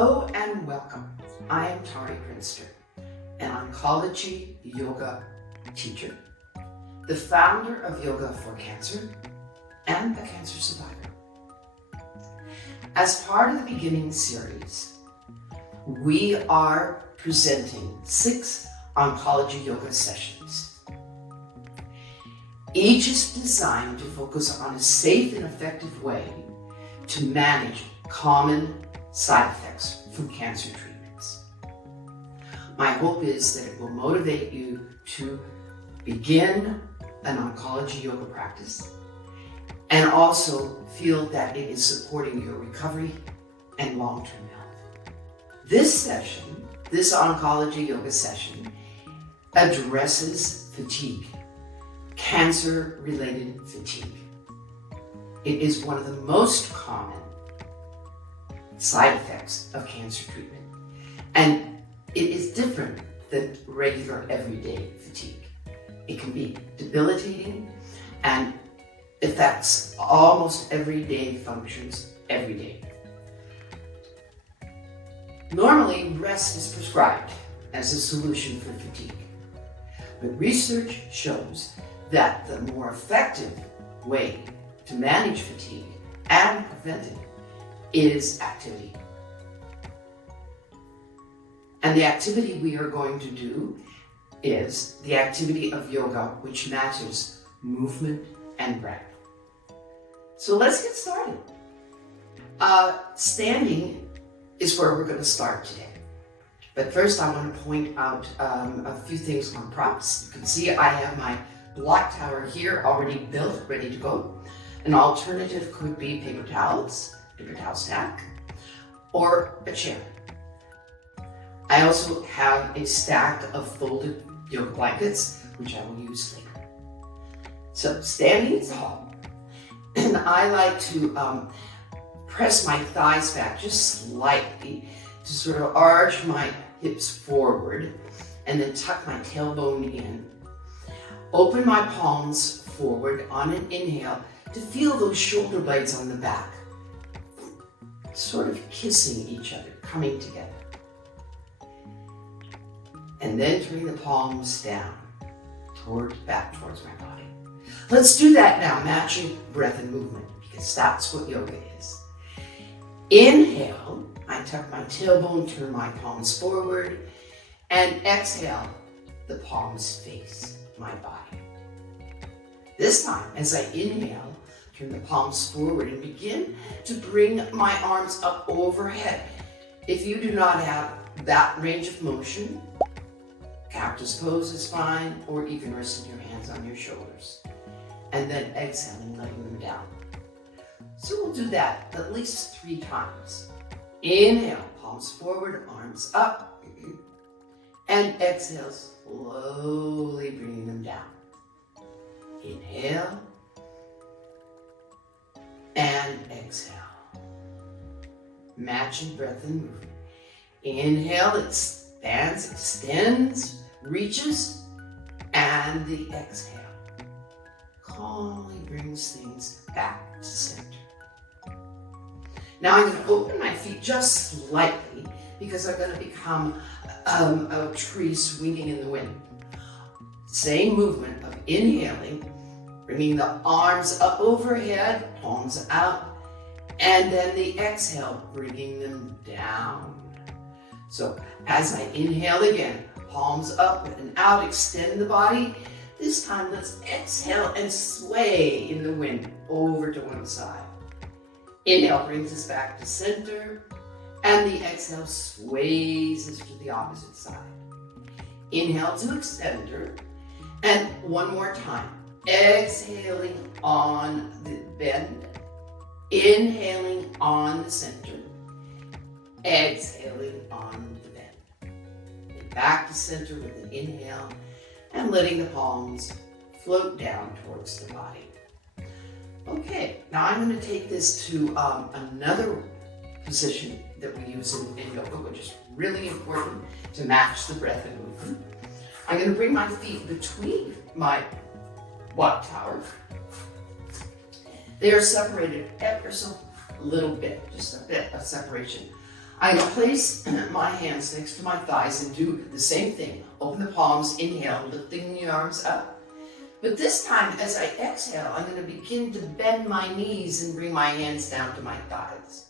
Hello and welcome. I am Tari Prinster, an oncology yoga teacher, the founder of Yoga for Cancer, and a cancer survivor. As part of the beginning series, we are presenting 6 oncology yoga sessions. Each is designed to focus on a safe and effective way to manage common side effects from cancer treatments. My hope is that it will motivate you to begin an oncology yoga practice and also feel that it is supporting your recovery and long-term health. This session, this oncology yoga session, addresses fatigue, cancer-related fatigue. It is one of the most common side effects of cancer treatment, and it is different than regular everyday fatigue. It can be debilitating and affects almost everyday functions every day. Normally, rest is prescribed as a solution for fatigue, but research shows that the more effective way to manage fatigue and prevent it is activity. And the activity we are going to do is the activity of yoga, which matches movement and breath. So let's get started. Standing is where we're going to start today. But first I want to point out a few things on props. You can see I have my block tower here already built, ready to go. An alternative could be paper towel stack, or a chair. I also have a stack of folded yoga blankets, which I will use later. So standing is tall, and I like to press my thighs back just slightly to sort of arch my hips forward, and then tuck my tailbone in. Open my palms forward on an inhale to feel those shoulder blades on the back, sort of kissing each other, coming together. And then turning the palms down, back towards my body. Let's do that now, matching breath and movement, because that's what yoga is. Inhale, I tuck my tailbone, turn my palms forward, and exhale, the palms face my body. This time, as I inhale, turn the palms forward and begin to bring my arms up overhead. If you do not have that range of motion, cactus pose is fine, or even resting your hands on your shoulders. And then exhaling, letting them down. So we'll do that at least 3 times. Inhale, palms forward, arms up. And exhale, slowly bringing them down. Inhale. And exhale. Matching breath and movement. Inhale, expands, extends, reaches, and the exhale calmly brings things back to center. Now I'm going to open my feet just slightly because they're going to become a tree swinging in the wind. Same movement of inhaling, bringing the arms up overhead, palms out, and then the exhale, bringing them down. So as I inhale again, palms up and out, extend the body. This time let's exhale and sway in the wind over to one side. Inhale brings us back to center, and the exhale sways us to the opposite side. Inhale to extender, and one more time. Exhaling on the bend, inhaling on the center, exhaling on the bend. And back to center with an inhale, and letting the palms float down towards the body. Okay, now I'm going to take this to another position that we use in yoga, which is really important to match the breath and movement. I'm going to bring my feet between my block tower. They are separated ever so little bit, just a bit of separation. I'm going to place my hands next to my thighs and do the same thing. Open the palms, inhale, lifting the arms up. But this time, as I exhale, I'm going to begin to bend my knees and bring my hands down to my thighs.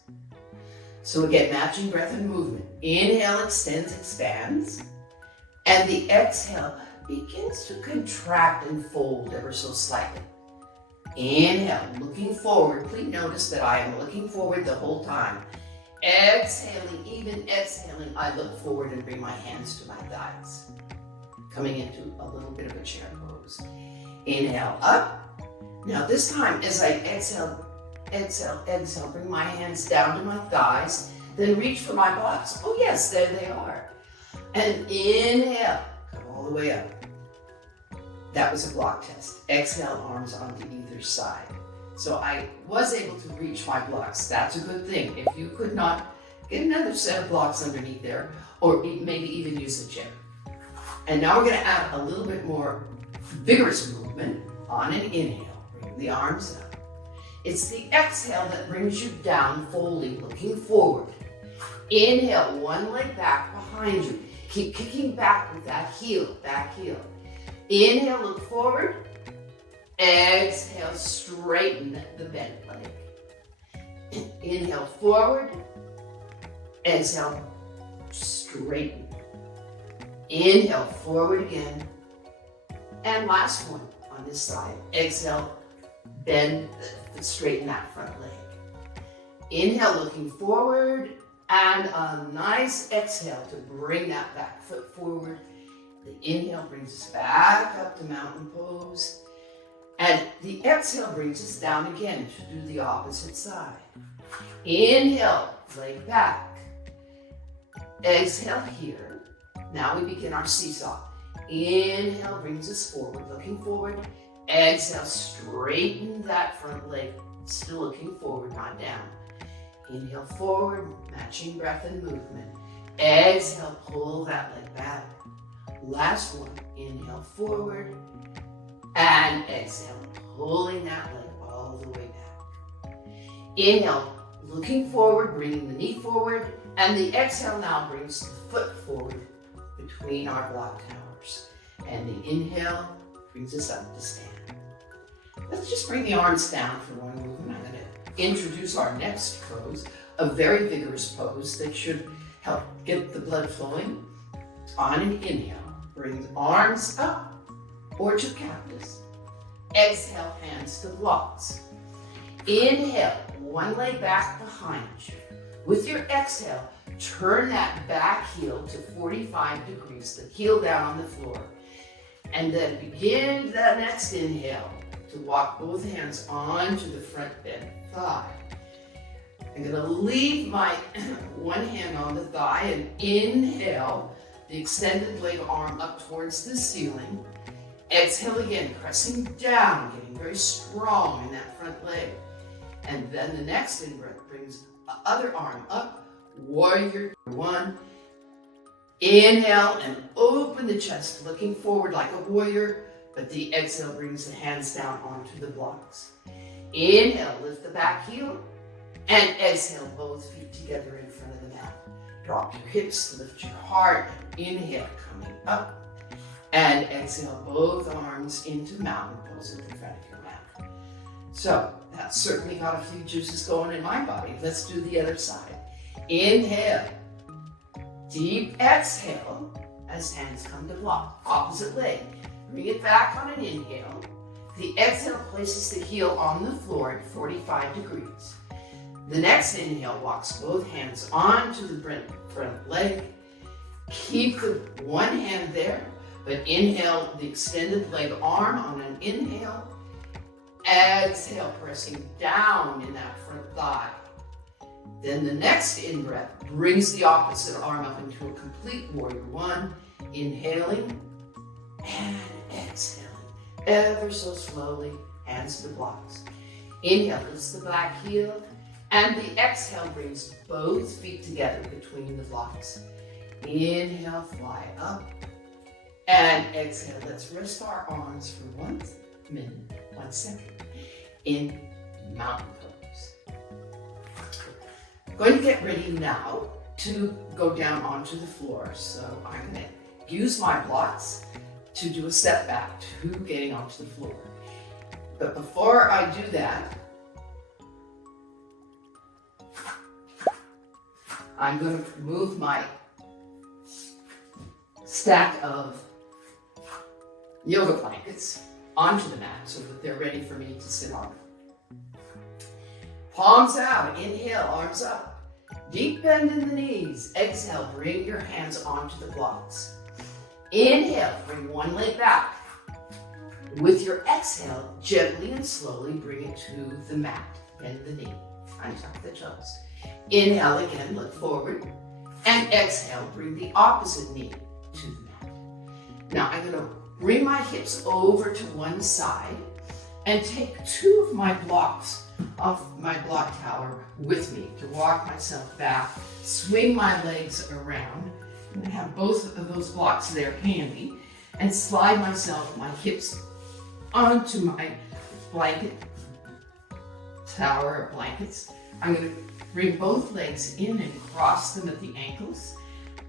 So again, matching breath and movement. Inhale, extends, expands. And the exhale begins to contract and fold ever so slightly. Inhale, looking forward. Please notice that I am looking forward the whole time. Exhaling, even exhaling, I look forward and bring my hands to my thighs. Coming into a little bit of a chair pose. Inhale, up. Now this time, as I exhale, bring my hands down to my thighs, then reach for my blocks. Oh yes, there they are. And inhale, come all the way up. That was a block test. Exhale, arms onto either side. So I was able to reach my blocks. That's a good thing. If you could not, get another set of blocks underneath there, or maybe even use a chair. And now we're going to add a little bit more vigorous movement on an inhale. Bring the arms up. It's the exhale that brings you down, folding, looking forward. Inhale, one leg back behind you. Keep kicking back with that heel, back heel. Inhale, look forward. Exhale, straighten the bent leg. Inhale, forward. Exhale, straighten. Inhale, forward again. And last one on this side. Exhale, bend, straighten that front leg. Inhale, looking forward. And a nice exhale to bring that back foot forward. The inhale brings us back up to mountain pose. And the exhale brings us down again to do the opposite side. Inhale, leg back. Exhale here. Now we begin our seesaw. Inhale brings us forward, looking forward. Exhale, straighten that front leg, still looking forward, not down. Inhale forward, matching breath and movement. Exhale, pull that leg back. Last one, inhale forward. And exhale, pulling that leg all the way back. Inhale, looking forward, bringing the knee forward. And the exhale now brings the foot forward between our block towers. And the inhale brings us up to stand. Let's just bring the arms down for one movement. I'm going to introduce our next pose, a very vigorous pose that should help get the blood flowing. On an inhale, bring the arms up or to cactus. Exhale, hands to blocks. Inhale, one leg back behind you. With your exhale, turn that back heel to 45 degrees, the heel down on the floor. And then begin the next inhale to walk both hands onto the front bent thigh. I'm going to leave my one hand on the thigh and inhale the extended leg arm up towards the ceiling. Exhale again, pressing down, getting very strong in that front leg. And then the next in-breath brings the other arm up, warrior one. Inhale and open the chest, looking forward like a warrior, but the exhale brings the hands down onto the blocks. Inhale, lift the back heel, and exhale, both feet together in front of the mat. Drop your hips, lift your heart, inhale, coming up. And exhale, both arms into mountain pose at the front of your mat. So, that's certainly got a few juices going in my body. Let's do the other side. Inhale. Deep exhale as hands come to block. Opposite leg. Bring it back on an inhale. The exhale places the heel on the floor at 45 degrees. The next inhale walks both hands onto the front leg. Keep the one hand there, but inhale the extended leg arm on an inhale. Exhale, pressing down in that front thigh. Then the next in-breath brings the opposite arm up into a complete warrior one. Inhaling and exhaling, ever so slowly, hands to blocks. Inhale, lifts the back heel, and the exhale brings both feet together between the blocks. Inhale, fly up, and exhale. Let's rest our arms for 1 minute, 1 second, in mountain pose. I'm going to get ready now to go down onto the floor. So I'm going to use my blocks to do a step back to getting onto the floor. But before I do that, I'm going to move my stack of yoga blankets onto the mat so that they're ready for me to sit on. Palms out, inhale, arms up. Deep bend in the knees. Exhale, bring your hands onto the blocks. Inhale, bring one leg back. With your exhale, gently and slowly bring it to the mat. Bend the knee, untuck the toes. Inhale again, look forward. And exhale, bring the opposite knee to the mat. Now I'm going to bring my hips over to one side and take two of my blocks off my block tower with me to walk myself back, swing my legs around, and have both of those blocks there handy, and slide myself, my hips onto my blanket tower of blankets. I'm going to bring both legs in and cross them at the ankles,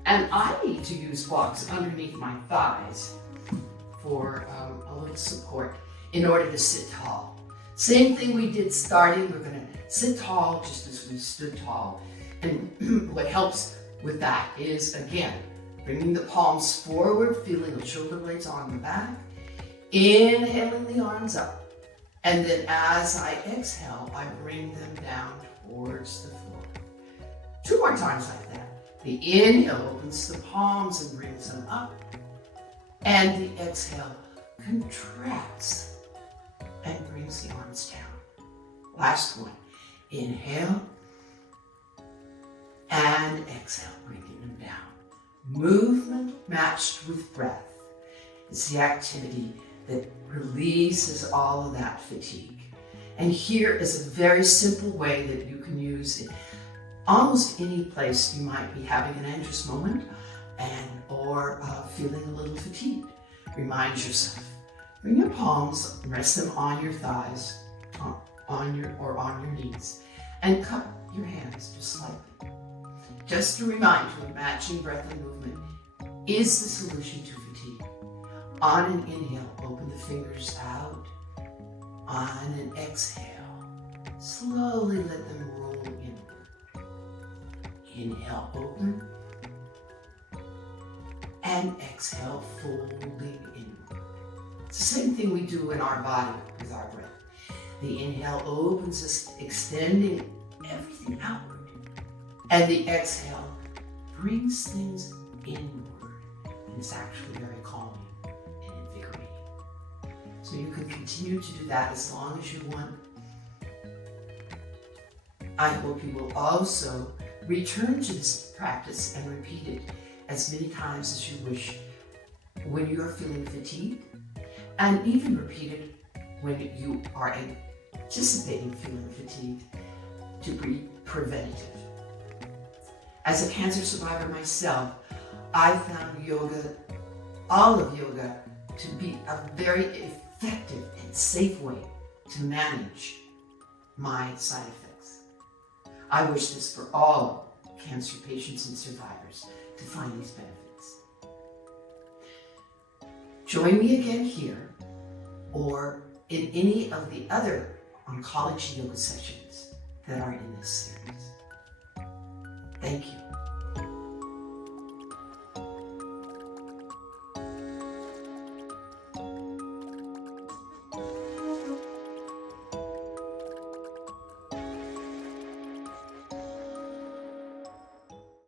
and I need to use blocks underneath my thighs for a little support in order to sit tall. Same thing we did starting. We're going to sit tall just as we stood tall. And what helps with that is, again, bringing the palms forward, feeling the shoulder blades on the back, inhaling the arms up. And then as I exhale, I bring them down towards the floor. Two more times like that. The inhale opens the palms and brings them up. And the exhale contracts and brings the arms down. Last one. Inhale and exhale, bringing them down. Movement matched with breath is the activity that releases all of that fatigue. And here is a very simple way that you can use it almost any place you might be having an anxious moment or feeling a little fatigued. Remind yourself. Bring your palms, rest them on your thighs, on your knees, and cup your hands just slightly. Just to remind you, matching breath and movement is the solution to fatigue. On an inhale, open the fingers out. On an exhale, slowly let them roll inward. Inhale, open. And exhale, folding inward. It's the same thing we do in our body with our breath. The inhale opens us, extending everything outward. And the exhale brings things inward. And it's actually very calming and invigorating. So you can continue to do that as long as you want. I hope you will also return to this practice and repeat it as many times as you wish when you are feeling fatigued, and even repeat it when you are anticipating feeling fatigued to be preventative. As a cancer survivor myself, I found yoga, all of yoga, to be a very effective and safe way to manage my side effects. I wish this for all cancer patients and survivors to find these benefits. Join me again here or in any of the other oncology yoga sessions that are in this series. Thank you.